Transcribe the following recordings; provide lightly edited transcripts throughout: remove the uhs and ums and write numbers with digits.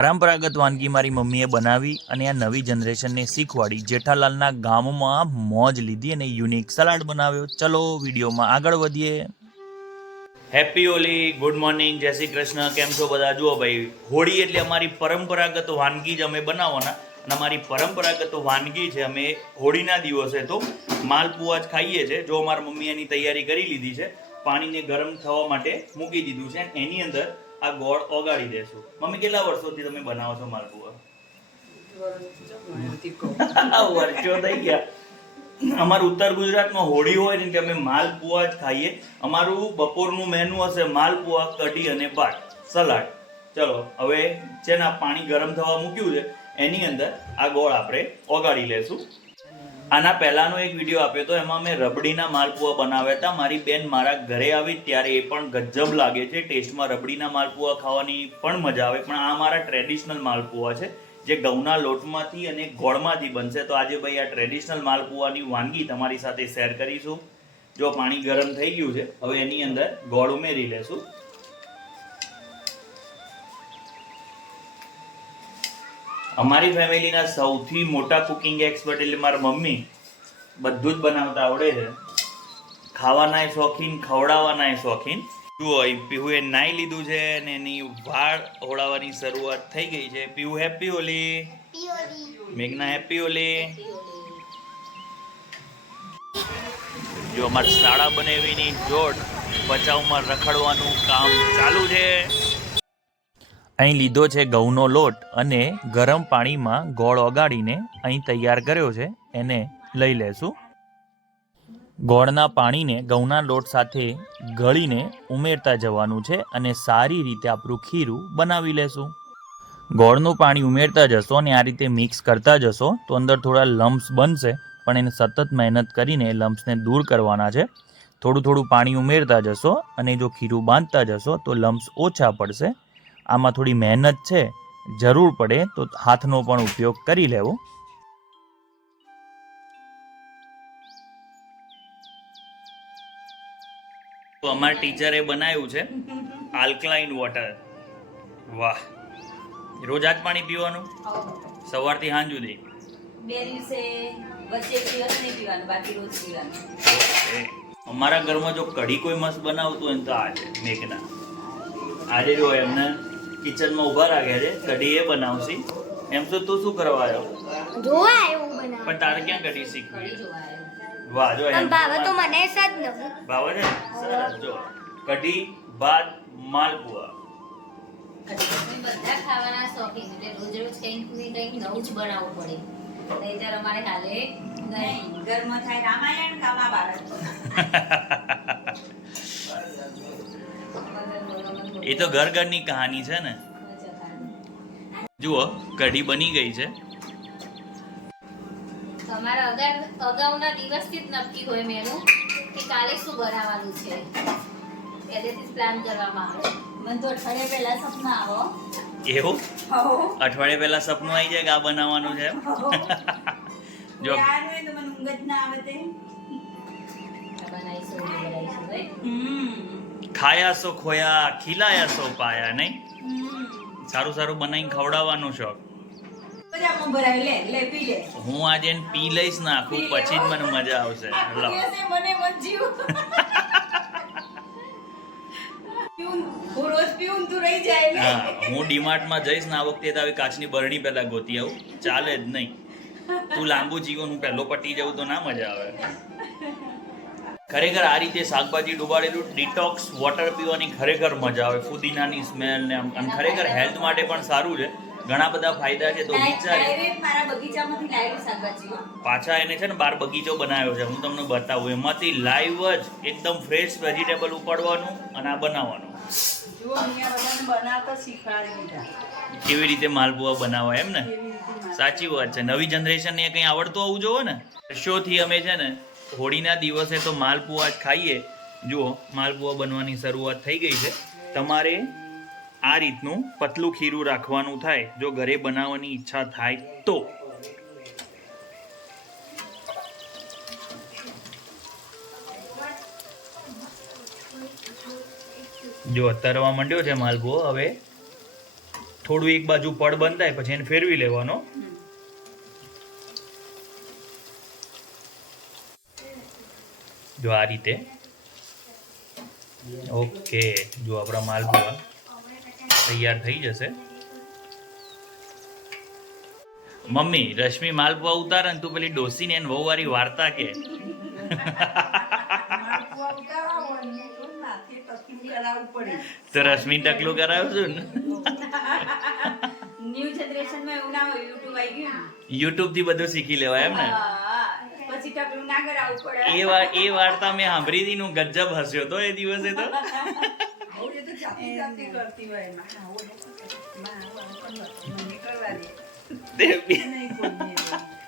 પરંપરાગત વાનગી મારી મમ્મીએ બનાવી અને આ નવી જનરેશનને શીખવાડી. જેઠાલાલના ગામમાં મોજ લીધી અને યુનિક સલાડ બનાવ્યો. ચલો વિડીયોમાં આગળ વધીએ. હેપી હોલી, ગુડ મોર્નિંગ, જય શ્રી કૃષ્ણ. કેમ છો બધા? જુઓ ભાઈ, હોળી એટલે અમારી પરંપરાગત વાનગી જ અમે બનાવવાના. અને અમારી પરંપરાગત વાનગી છે, અમે હોળીના દિવસે તો માલપુઆ જ ખાઈએ છીએ. જો અમારી મમ્મી એની તૈયારી કરી લીધી છે, પાણીને ગરમ થવા માટે મૂકી દીધું છે. એની અંદર આ ગોળ ઓગાળી દેશું. મમ્મી, કેટલા વર્ષોથી તમે બનાવો છો માલપુઆ? વર્ષો થઈ ગયા. અમારું ઉત્તર ગુજરાતમાં હોળી હોય ને કે અમે માલપુઆ જ ખાઈએ. અમારું બપોરનું મેનુ હશે માલપુઆ, કઢી અને ભાત, સલાડ. ચલો હવે છે ને પાણી ગરમ થવા મૂક્યું છે, એની અંદર આ ગોળ આપણે ઓગાળી લેશું. આના પહેલાનો એક વિડીયો આપ્યો હતો, એમાં મેં રબડીના માલપુઆ બનાવ્યા હતા. મારી બેન મારા ઘરે આવી ત્યારે એ પણ ગજબ લાગે છે ટેસ્ટમાં. રબડીના માલપુઆ ખાવાની પણ મજા આવે, પણ આ મારા ટ્રેડિશનલ માલપુઆ છે જે ઘઉંના લોટમાંથી અને ગોળમાંથી બનશે. તો આજે ભાઈ આ ટ્રેડિશનલ માલપુઆની વાનગી તમારી સાથે શેર કરીશું. જો પાણી ગરમ થઈ ગયું છે, હવે એની અંદર ગોળ ઉમેરી લેશું. અમારી ફેમિલીના સૌથી મોટા કુકિંગ એક્સપર્ટ એટલે મારા મમ્મી. બધું જ બનાવતા આવડે છે. ખાવાનાય શોખીન, ખવડાવવાનાય શોખીન. જુઓ, પીહુએ નાઈ લીધું છે અને એની વાળ ઓળાવવાની શરૂઆત થઈ ગઈ છે. પીહુ હેપી હોલી. મેઘના હેપી હોલી. જો અમારી શાળા બનાવીની જોડ બચાવમાં રખડવાનું કામ ચાલુ છે. અહીં લીધો છે ઘઉંનો લોટ અને ગરમ પાણીમાં ગોળ ઓગાળીને અહીં તૈયાર કર્યો છે, એને લઈ લેશું. ગોળના પાણીને ઘઉંના લોટ સાથે ગળીને ઉમેરતા જવાનું છે અને સારી રીતે આપણું ખીરું બનાવી લેશું. ગોળનું પાણી ઉમેરતા જશો અને આ રીતે મિક્સ કરતા જશો તો અંદર થોડા લમ્પ્સ બનશે, પણ એને સતત મહેનત કરીને લમ્પ્સને દૂર કરવાના છે. થોડું થોડું પાણી ઉમેરતા જશો અને જો ખીરું બાંધતા જશો તો લમ્પ્સ ઓછા પડશે. આમાં થોડી મહેનત છે, જરૂર પડે તો હાથનો પણ ઉપયોગ કરી લેવો. તો અમારા ટીચરે બનાવ્યું છે આલ્કલાઇન વોટર. વાહ! રોજ આજ પાણી પીવાનું? સવારથી સાંજ સુધી? બે દિવસે વચ્ચે એક દિવસ નહીં પીવાનું, બાકી રોજ પીવાનું. અમારા ઘરમાં જો કઢી કોઈ મસ્ત બનાવતું હોય ને તો આ છે મેઘના. આજે જો એમને કિચનમાં ઊભા રાખ્યા છે, કઢી એ બનાવશે. એમ તો તું શું કરવા આવ્યો? જોવા આવ્યો હું બનાવ. પણ તારે ક્યાં કઢી શીખવી? વાહ, જો એમ ભાવે તો મને સદ ન ભાવે છે. સરસ. જો કઢી, ભાત, માલપુઆ. બધા ખાવાના શોખીન એટલે રોજ રોજ કંઈક ને કંઈક નવું જ બનાવવું પડે. નહીંતર અમારે કાલે નહીં ઘરમાં થાય રામાયણ કા મહાભારત. એ તો ઘર ઘરની કહાની છે ને. જુઓ, કઢી બની ગઈ છે. તમારા અગાઉના દિવસથી જ નક્કી હોય મેનુ કે કાલે શું બનાવવાનું છે. પહેલેથી જ પ્લાન કરવામાં આવે. મને તો અઠવાડિયા પહેલા સપના આવો. એવું? અઠવાડિયા પહેલા સપનું આવી જાય કે આ બનાવવાનું છે. જો યાદ હોય તો મને ઊંઘ જ ના આવે તે. ખાયા સો ખોયા, ખીલાયા સો પાયા. નહીં? સારું સારું બનાવીને ખવડાવવાનું શોખ. હું આજે એને પી લઈશ ને આખું, પછી જ મને મજા આવશે. હા, હું ડીમાર્ટમાં જઈશ ને આ વખતે તો આવી કાચની બરણી પહેલા ગોતી આવું. ચાલે જ નહીં. તું લાંબુ જીવન, હું પહેલો પટી જાઉં તો ના મજા આવે. ખરેખર આ રીતે શાકભાજી ડુબાડેલું ડિટોક્સ વોટર પીવાની ખરેખર મજા આવે. ફુદીનાની સ્મેલ ને આમ, અને ખરેખર હેલ્થ માટે પણ સારું છે. ઘણા બધા ફાયદા છે. તો વિચાર પાછા એને છે ને બાર બગીચો બનાવ્યો છે, હું તમને બતાવું. એમાંથી લાઈવ જ એકદમ ફ્રેશ વેજીટેબલ ઉપાડવાનું અને આ બનાવવાનું. કેવી રીતે માલપુઆ બનાવવા, એમ ને? સાચી વાત છે. નવી જનરેશનને કંઈ આવડતું હોવું જોવે ને. વર્ષોથી અમે છે ને હોળીના દિવસે તો માલપુઆ જ ખાઈએ. જુઓ, માલપુઆ બનવાની શરૂઆત થઈ ગઈ છે. તમારે આ રીતનું પતલું ખીરું રાખવાનું થાય જો ઘરે બનાવવાની ઈચ્છા થાય તો. જો તરવા માંડ્યો છે માલપુઓ. હવે થોડું એક બાજુ પડ બંધાય પછી એને ફેરવી લેવાનો. જો આ રીતે. ઓકે, જો આપણા માલપુઆ તૈયાર થઈ જશે. મમ્મી, રશ્મિ માલપુઆ ઉતારે ને તું પેલી ડોસીને એને વહુ વાળી વાર્તા કે. તો રશ્મિ ટકલું કરાવશું ને. ન્યુ જનરેશનમાં એવું ના હોય, યુટ્યુબ આવી ગયું યુટ્યુબ થી બધું શીખી લેવાય એમ ને. ને પછી ટકલું ના કરાવવું પડે. એ વાર્તા મેં સાંભળી હતી નું ગજબ હસ્યો તો એ દિવસે તો.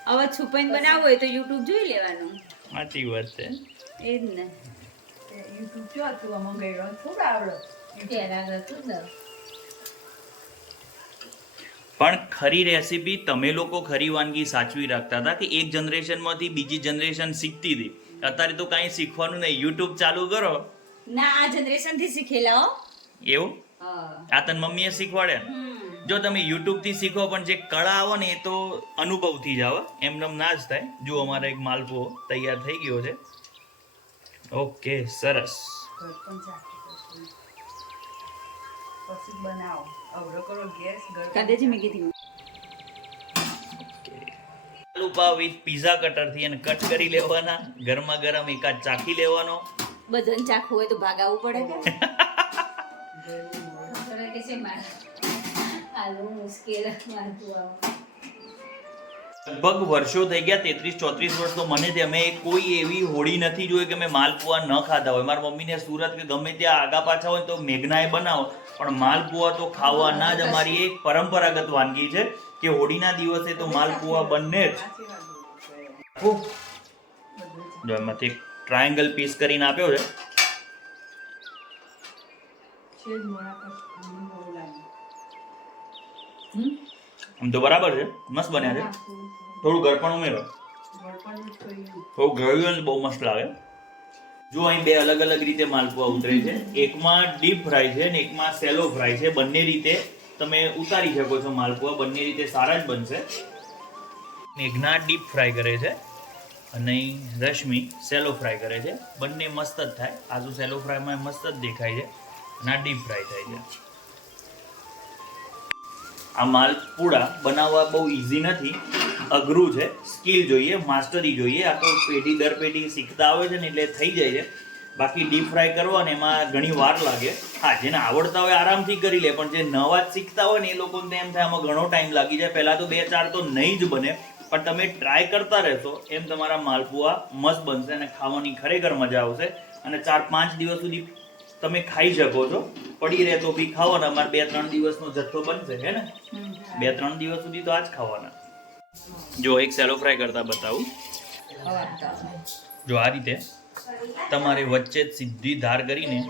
હવે છુપાઈને બનાવવું હોય તો યુટ્યુબ જોઈ લેવાનું. સાચી વાત છે. એ જ ને. પણ ખરી રેસીપી તમે લોકો ખરી વાનગી સાચવી રાખતા હતા કે એક જનરેશનમાંથી બીજી જનરેશન શીખતી હતી. અત્યારે તો કાંઈ શીખવાનું નહીં, યુટ્યુબ ચાલુ કરો. ના, આ જનરેશન થી શીખેલા હો. એવું આ તને મમ્મીએ શીખવાડે ને? જો તમે યુટ્યુબ થી શીખો પણ જે કળા આવે ને એ તો અનુભવથી જ આવે, એમનેમ ના જ થાય. જો અમારા એક માલપુઓ તૈયાર થઈ ગયો છે. ઓકે, સરસ. આલુ પાવ વિથ પીઝા કટર થી એને કટ કરી લેવાના, ગરમા ગરમ એકાદ ચાખી લેવાનો. બધાને ચાખવું હોય તો ભાગાવવું પડે કે લગભગ વર્ષો થઈ ગયા, 33-34 વર્ષ તો મને તે અમે કોઈ એવી હોળી નથી જોઈ કે મેં માલપુઆ ન ખાધા હોય. મારા મમ્મીને સુરત કે ગમે ત્યાં આગા પાછા હોય તો મેઘનાએ બનાવો, પણ માલપુઆ તો ખાવાના જ અમારી એક પરંપરાગત વાનગી છે કે હોળીના દિવસે તો માલપુઆ બંને જ. જો એમાંથી એક ટ્રાયેંગલ પીસ કરીને આપ્યો છે. આમ તો બરાબર છે, મસ્ત બન્યા છે. થોડું ગળપણ ઉમેરો, થોડું ગ્રેવી બહુ મસ્ત લાગે. જો અહીં બે અલગ અલગ રીતે માલપુઆ ઉતરે છે. એકમાં ડીપ ફ્રાય છે અને એકમાં સેલો ફ્રાય છે. બંને રીતે તમે ઉતારી શકો છો માલપુઆ, બંને રીતે સારા જ બનશે. મેઘના ડીપ ફ્રાય કરે છે અને રશ્મિ સેલો ફ્રાય કરે છે. બંને મસ્ત જ થાય. આજુ સેલો ફ્રાયમાં મસ્ત જ દેખાય છે અને આ ડીપ ફ્રાય થાય છે. આ માલપુડા બનાવવા બહુ ઇઝી નથી, અઘરું છે. સ્કિલ જોઈએ, માસ્ટરી જોઈએ. આ તો પેઢી દર પેઢી શીખતા આવે છે ને એટલે થઈ જાય છે. બાકી ડીપ ફ્રાય કરવા ને એમાં ઘણી વાર લાગે. હા, જેને આવડતા હોય આરામથી કરી લે, પણ જે નવા જ શીખતા હોય ને એ લોકોને એમ થાય આમાં ઘણો ટાઈમ લાગી જાય. પહેલાં તો 2-4 તો નહીં જ બને, પણ તમે ટ્રાય કરતા રહેશો એમ તમારા માલપુઆ મસ્ત બનશે અને ખાવાની ખરેખર મજા આવશે. અને 4-5 દિવસ સુધી તમે ખાઈ શકો છો. પડી રહે તો બી ખાવાના. અમારે 2-3 દિવસનો જથ્થો બનશે, હે ને? 2-3 દિવસ સુધી તો આ જ ખાવાના. જો એક સેલો ફ્રાય કરતા બતાવું. જો આ રીતે તમારે વચ્ચે જ સીધી ધાર કરીને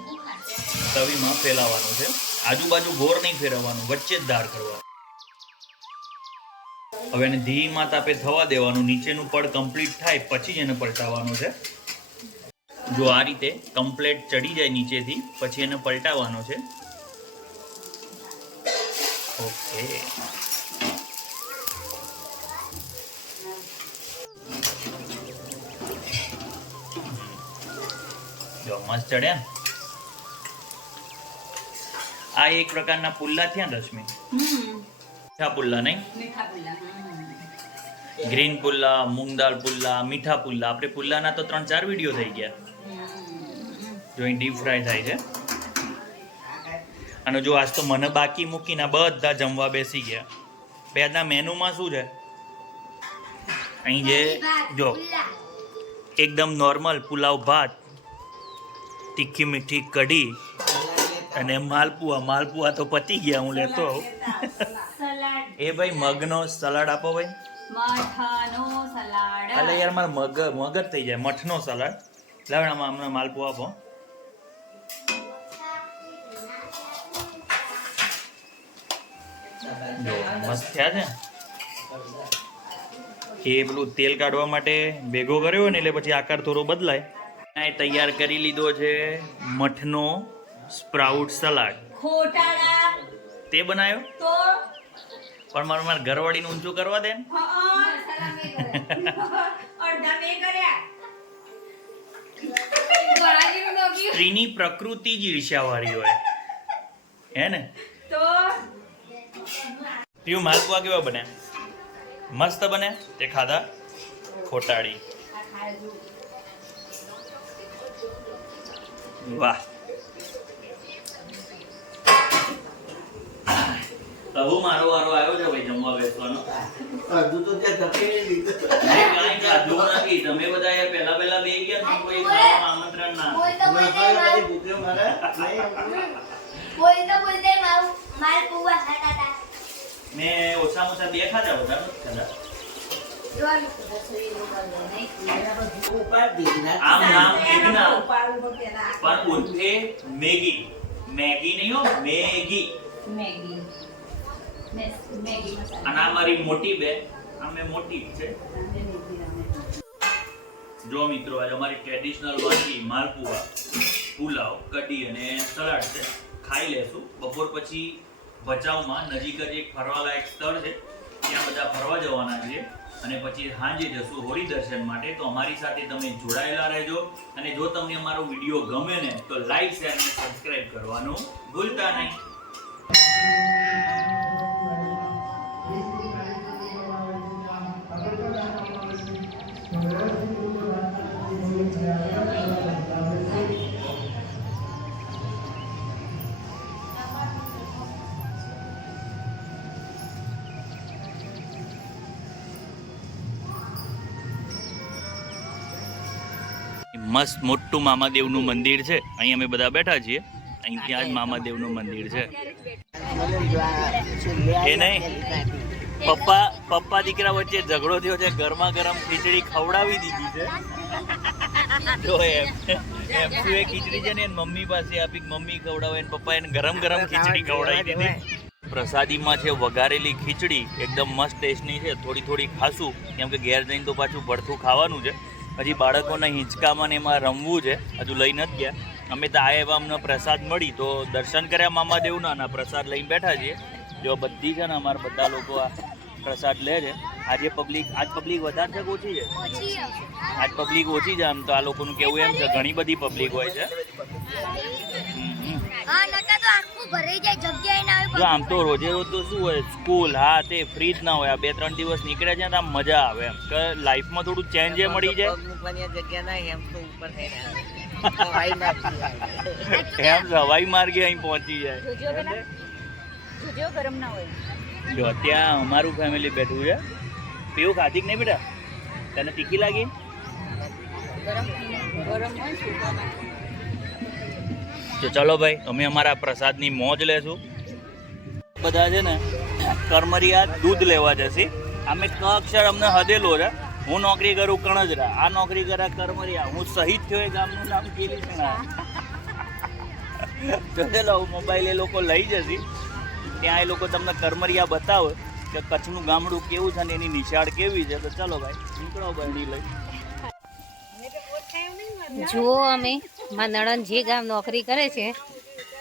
તવીમાં ફેલાવવાનું છે. આજુબાજુ ગોળ નહીં ફેરવવાનું, વચ્ચે જ ધાર કરવાનું. હવે એને ધીમા તાપે થવા દેવાનું. નીચેનું પડ કમ્પ્લીટ થાય પછી જ એને પલટાવવાનું છે. જો આ રીતે કમ્પ્લીટ ચડી જાય નીચેથી પછી એને પલટાવવાનો છે. ઓકે, જો મસ્ત ચડ્યા. આ એક પ્રકારના પુલ્લા થયા ને રશ્મિ? મીઠા પુલ્લા નહીં? ગ્રીન પુલ્લા, મૂંગ દાળ પુલ્લા, મીઠા પુલ્લા. આપણે પુલ્લાના તો 3-4 વિડીયો થઈ ગયા. જો અહીં ડીપ ફ્રાય થાય છે. અને જો આજ તો મને બાકી મૂકીને બધા જમવા બેસી ગયા. બેના મેનુમાં શું છે? અહીં જે જો એકદમ નોર્મલ પુલાવ ભાત, તીખી મીઠી કઢી અને માલપુઆ તો પતી ગયા. હું લેતો આવું. એ ભાઈ મગનો સલાડ આપો ભાઈ. મઠનો સલાડ. અલે યાર મારે મગજ થઈ જાય. મઠનો સલાડ લાવણામાં અમને માલપુઆ આપો. જો મસ્ત થયા છે. એ પેલું તેલ કાઢવા માટે ભેગો કર્યો ને એટલે પછી આકાર થોડો બદલાય. તૈયાર કરી લીધો છે મઠનો સ્પ્રાઉટ સલાડ. ખોટાડા તે બનાવ્યો તો પણ મારા ઘરવાળીને ઊંચું કરવા દે ને. મસાલા મેં કર્યા. અડધા મેં કર્યા. ગળાજીનું ડોક્યું. સ્ત્રીની પ્રકૃતિ જ ઈર્ષ્યાવાળી હોય હે ને. તો પીવું માલપુઆ કેવા બને? મસ્ત બને. તે ખાધા ખોટાડી. વાહ. પ્રભુ મારો વારો આવ્યો છે ભાઈ જમવા બેસવાનો. અડધું તો ત્યાં ધકેલી દીધું. મેં કાંઈ ખાધું નથી. તમે બધા યાર પહેલા બેસી ગયા ને કોઈ ખાવામાં આમંત્રણ ના. બોલ તો બોલ દે મારી ભૂખ્યો મારા નહીં. બોલ તો બોલ દે માલ પુવા ખાતા હતા. મેં ઓછામાં ઓછા 2 ખાધા, વધારે નથી ખાધા. ઉપાડ દીધી ના. આમ નામ એક ના ઉપાડું તો પેલા. પણ ઉઠે મેગી. મેગી નહીં હો, મેગી. મેગી મસાલા. અને આ મારી મોટી બેન, અમે મોટી જ છે. જો મિત્રો આજે અમારી ટ્રેડિશનલ વાનગી માલપુઆ, પુલાવ, કઢી અને સલાડ છે. ખાઈ લેશું. બપોર પછી ભચાઉમાં નજીક જ એક ફરવાલાયક સ્થળ છે, ત્યાં બધા ફરવા જવાના છીએ અને પછી સાંજે જશું હોળી દર્શન માટે. તો અમારી સાથે તમે જોડાયેલા રહેજો અને જો તમને અમારો વિડીયો ગમે ને તો લાઈક, શેર અને સબસ્ક્રાઇબ કરવાનું ભૂલતા નહીં. મસ્ત મોટું મામાદેવનું મંદિર છે. અહીં અમે બધા બેઠા છીએ. અહીં ત્યાં જ મામાદેવનું મંદિર છે. એ નહીં, પપ્પા દીકરા વચ્ચે ઝઘડો થયો છે. ગરમા ગરમ ખીચડી ખવડાવી દીધી છે. જો એમ શું એ ખીચડી છે ને એની મમ્મી પાસે આપી, મમ્મી ખવડાવે, એને પપ્પા એને ગરમ ગરમ ખીચડી ખવડાવી દીધી. પ્રસાદીમાં છે વઘારેલી ખીચડી, એકદમ મસ્ત ટેસ્ટની છે. થોડી ખાશું કેમ કે ઘેર જઈને તો પાછું ભડથું ખાવાનું છે. હજી બાળકોના હિંચકામાં ને એમાં રમવું છે, હજુ લઈ નથી ગયા. અમે તો આ એવા અમને પ્રસાદ મળી તો દર્શન કર્યા મામાદેવના અને પ્રસાદ લઈને બેઠા છીએ. જો બધી છે ને અમારા બધા લોકો આ પ્રસાદ લે છે. આજ પબ્લિક વધારે છે કે ઓછી છે? આજ પબ્લિક ઓછી છે. આમ તો આ લોકોનું કેવું એમ છે ઘણી બધી પબ્લિક હોય છે. હા નકા તો આખું ભરાઈ જાય, જગ્યાએ ના જો આમ તો રોજે રોજ તો શું હોય, સ્કૂલ હા તે ફ્રી જ ના હોય. આ 2-3 દિવસ નીકળે છે ને આમ મજા આવે એમ કે લાઈફમાં થોડું ચેન્જ એ મળી જાય. જગ્યા ના એમ તો ઉપર થઈને હવાઈ મારતી એમ હવાઈ માર્ગે અહીં પહોંચી જાય. જોજો ગરમ ના હોય. જો ત્યાં અમારું ફેમિલી બેઠું છે. પીવું ખાધી કે નહીં બેટા? તને તીખી લાગી? ગરમ હોય તો ચલો ભાઈ અમે અમારા પ્રસાદની મોજ લેશું. બધા છે ને કરમરિયા દૂધ લેવા જશે. અમે ક અક્ષર અમને હદેલો છે. હું નોકરી કરું કણજરા, આ નોકરી કરે કરમરિયા. હું શહીદ થયો એ ગામનું નામ કેલીસણા. તો ચલો મોબાઈલ એ લોકો લઈ જશે. ત્યાં એ લોકો તમને કરમરિયા બતાવે કે કચ્છનું ગામડું કેવું છે ને એની નિશાળ કેવી છે. તો ચલો ભાઈ નીકળો બરણી લઈ. જુઓ અમે મારા નણંદ જે ગામ નોકરી કરે છે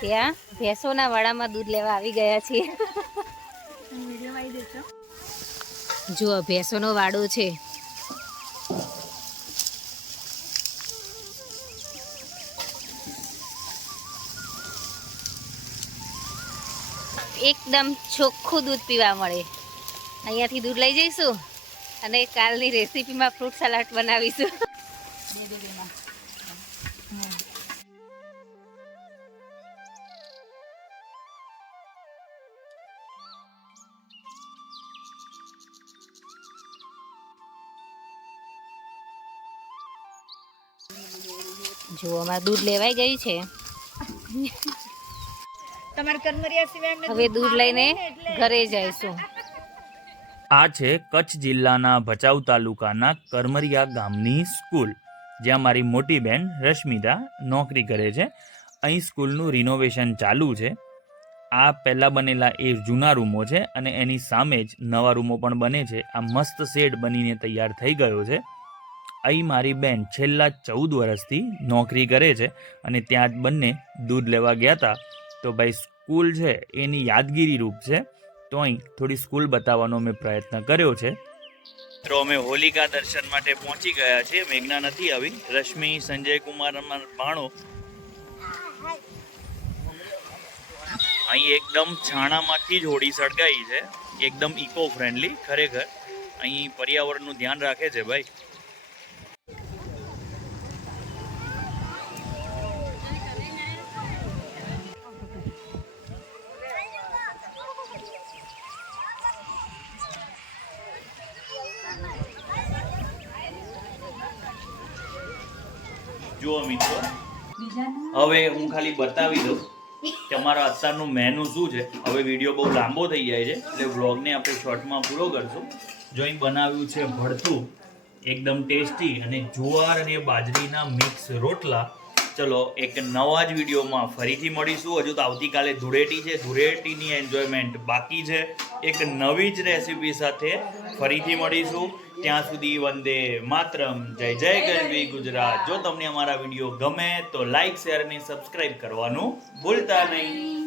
ત્યાં ભેંસોના વાડામાં દૂધ લેવા આવી ગયા છીએ. જુઓ ભેંસોનો વાડો છે. એકદમ ચોખ્ખું દૂધ પીવા મળે. અહીંયાથી દૂધ લઈ જઈશું અને કાલની રેસીપીમાં ફ્રૂટ સલાડ બનાવીશું. જો અમારું દૂધ લેવાઈ ગયું છે. તમારે કરમરિયા સિવાય અમને હવે દૂધ લઈને ઘરે જઈશું. આ છે કચ્છ જિલ્લાના ભચાઉ તાલુકાના કરમરિયા ગામની સ્કૂલ, જ્યાં મારી મોટી બહેન રશ્મિતા નોકરી કરે છે. અહીં સ્કૂલનું રિનોવેશન ચાલુ છે. આ પહેલાં બનેલા એ જૂના રૂમો છે અને એની સામે જ નવા રૂમો પણ બને છે. આ મસ્ત શેડ બનીને તૈયાર થઈ ગયો છે. અહીં મારી બેન છેલ્લા 14 વર્ષથી નોકરી કરે છે અને ત્યાં જ બંને દૂધ લેવા ગયા હતા. તો ભાઈ સ્કૂલ છે એની યાદગીરી રૂપ છે. તો અહીં થોડી સ્કૂલ બતાવવાનો મેં પ્રયત્ન કર્યો છે. મિત્રો અમે હોલિકા દર્શન માટે પહોંચી ગયા છીએ. મેઘના નથી આવી, રશ્મિ, સંજય કુમાર અમારા ભાણો. અહીં એકદમ છાણામાંથી જ હોળી સળગાઈ છે, એકદમ ઇકો ફ્રેન્ડલી. ખરેખર અહીં પર્યાવરણનું ધ્યાન રાખે છે ભાઈ. જુઓ મિત્રો, હવે હું ખાલી બતાવી દઉં કે અમારા અત્યારનું મેનુ શું છે. હવે વિડીયો બહુ લાંબો થઈ જાય છે એટલે વ્લોગને આપણે શોર્ટમાં પૂરો કરશું. જો અહીં બનાવ્યું છે ભડથું, એકદમ ટેસ્ટી, અને જુવાર અને બાજરીના મિક્સ રોટલા. ચલો એક નવા જ વિડીયોમાં ફરીથી મળીશું. હજુ તો આવતીકાલે ધૂળેટી છે, ધૂળેટીની એન્જોયમેન્ટ બાકી છે. એક નવી જ રેસીપી સાથે ફરીથી મળીશું. ત્યાં સુધી વંદે માતરમ, જય જય ગરવી ગુજરાત. જો તમને અમારા વિડીયો ગમે તો લાઈક, શેર અને સબસ્ક્રાઇબ કરવાનું ભૂલતા નહીં.